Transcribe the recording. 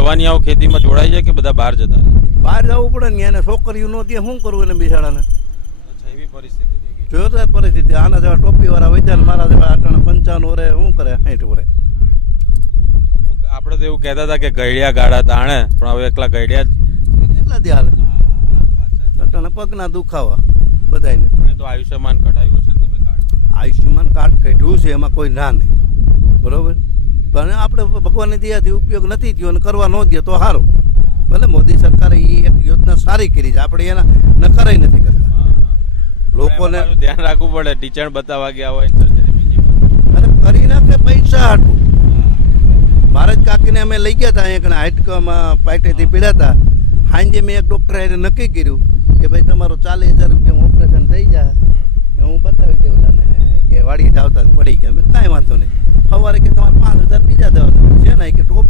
જવાનીઓ ખેતીમાં જોડાઈ જાય કે બધા બહાર જતા રહે? બહાર જવું પડે ને, એને છોકરીઓ નહોતી, શું કરવું એને બિચારાને? અચ્છા, એવી પરિસ્થિતિ થઈ ગઈ. જોરદાર પરિસ્થિતિ. આના જેવા ટોપીવાળા વૈદ્યા મારા જેવા 55 વર્ષે શું કરે, 60 વર્ષે. આપણે તો એવું કહેતા હતા કે ગઈડિયા ગાડા તાણે, પણ હવે એકલા ગઈડિયા કેટલા દી હાલે અટાણે પગના દુખાવા બધાને. પણ એ તો આયુષ્યમાન કઢાવ્યું છે ને તમે કાર્ડ? આયુષ્યમાન કાર્ડ કાઢ્યું છે, એમાં કોઈ ના નહીં, બરોબર. પણ આપણે ભગવાનની દયાથી ઉપયોગ નથી થયો અને કરવા ન દે તો સારું. ભલે મોદી સરકારે એ એક યોજના સારી કરી છે, આપણે એના નકારાય નથી કરતા. લોકોને ધ્યાન રાખવું પડે, ટીચર બતાવવા ગયા હોય સર્જરી બીજી અરે કરી નાખે પૈસા હાટું. મારા જ કાકીને અમે લઈ ગયા હતા અહીંયા હાઈટમાં પાઇટેથી પીડ્યા હતા. સાંજે મેં એક ડૉક્ટરે નક્કી કર્યું કે ભાઈ તમારું 40,000 રૂપિયામાં ઓપરેશન થઈ જાય. હું બતાવી દઉં ઓલાને કે વાડી જાવતા પડી ગયા. મેં કાંઈ વાંધો નહીં. સવારે કે તમારે 5,000 બીજા દેવાના છે ને, કે ટોપી